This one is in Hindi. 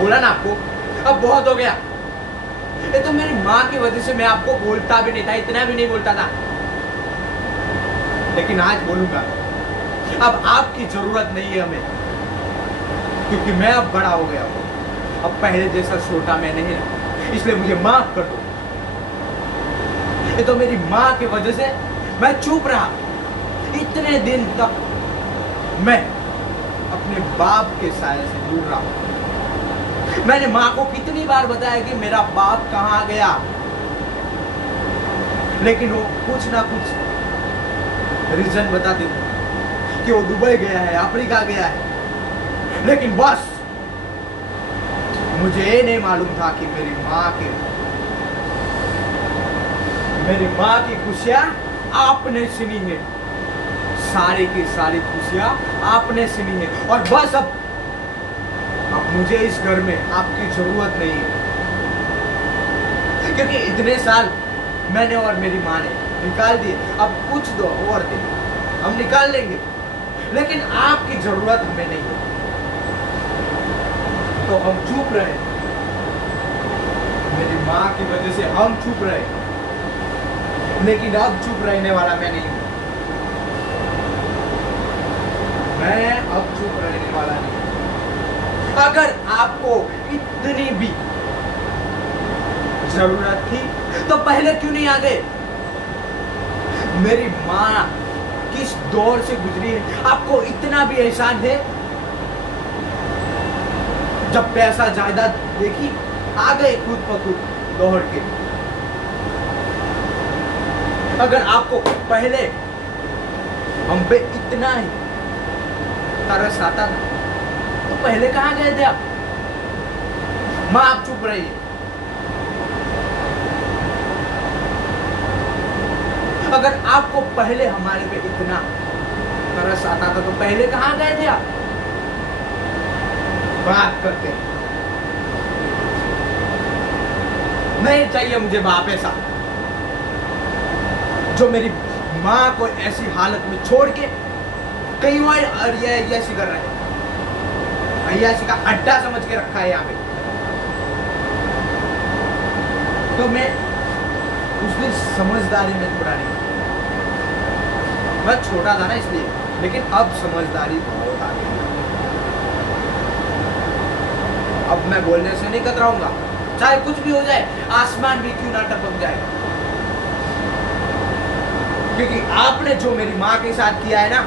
बोला ना आपको, अब बहुत हो गया। ये तो मेरी माँ की वजह से मैं आपको बोलता भी नहीं था, इतना भी नहीं बोलता था, लेकिन आज बोलूंगा। अब आपकी जरूरत नहीं है हमें, क्योंकि मैं अब बड़ा हो गया हूं। अब पहले जैसा छोटा मैं नहीं रहा, इसलिए मुझे माफ कर दो। ये तो मेरी माँ की वजह से मैं चुप रहा। इतने दिन तक मैं अपने बाप के साये से दूर रहा। मैंने माँ को कितनी बार बताया कि मेरा बाप कहाँ गया, लेकिन वो कुछ ना कुछ रीजन बताते थे कि वो दुबई गया है, अफ्रीका गया है। लेकिन बस मुझे ये नहीं मालूम था कि मेरी माँ की खुशियां आपने सुनी है, सारी की सारी खुशियां आपने सुनी है। और बस अब मुझे इस घर में आपकी जरूरत नहीं है, क्योंकि इतने साल मैंने और मेरी माँ ने निकाल दिए। अब कुछ दो और दिन हम निकाल लेंगे, लेकिन आपकी जरूरत हमें नहीं है। तो हम चुप रहे, मेरी माँ की वजह से हम चुप रहे, लेकिन अब चुप रहने वाला मैं नहीं हूं। मैं अब चुप रहने वाला नहीं। अगर आपको इतनी भी जरूरत थी तो पहले क्यों नहीं आ गए? मेरी माँ किस दौर से गुजरी है आपको इतना भी एहसान है? जब पैसा जायदाद देखी आ गए खुद ब खुद दौड़ के। अगर आपको पहले हम पे इतना ही तरस आता था तो पहले कहाँ गए थे आप? माँ आप चुप रहिए। अगर आपको पहले हमारे पे इतना तरस आता था तो पहले कहाँ गए थे आप? बात करके नहीं चाहिए मुझे बाप ऐसा जो मेरी माँ को ऐसी हालत में छोड़ के कहीं और ये ऐसी कर रहा है, अय्याशी का अड्डा समझ के रखा है यहाँ पे। तो मैं उस दिन समझदारी में थोड़ा नहीं, मैं छोटा था ना इसलिए, लेकिन अब समझदारी बहुत आ गई। अब मैं बोलने से नहीं कतराऊंगा, चाहे कुछ भी हो जाए, आसमान भी क्यों ना टपक जाए। क्योंकि आपने जो मेरी माँ के साथ किया है ना,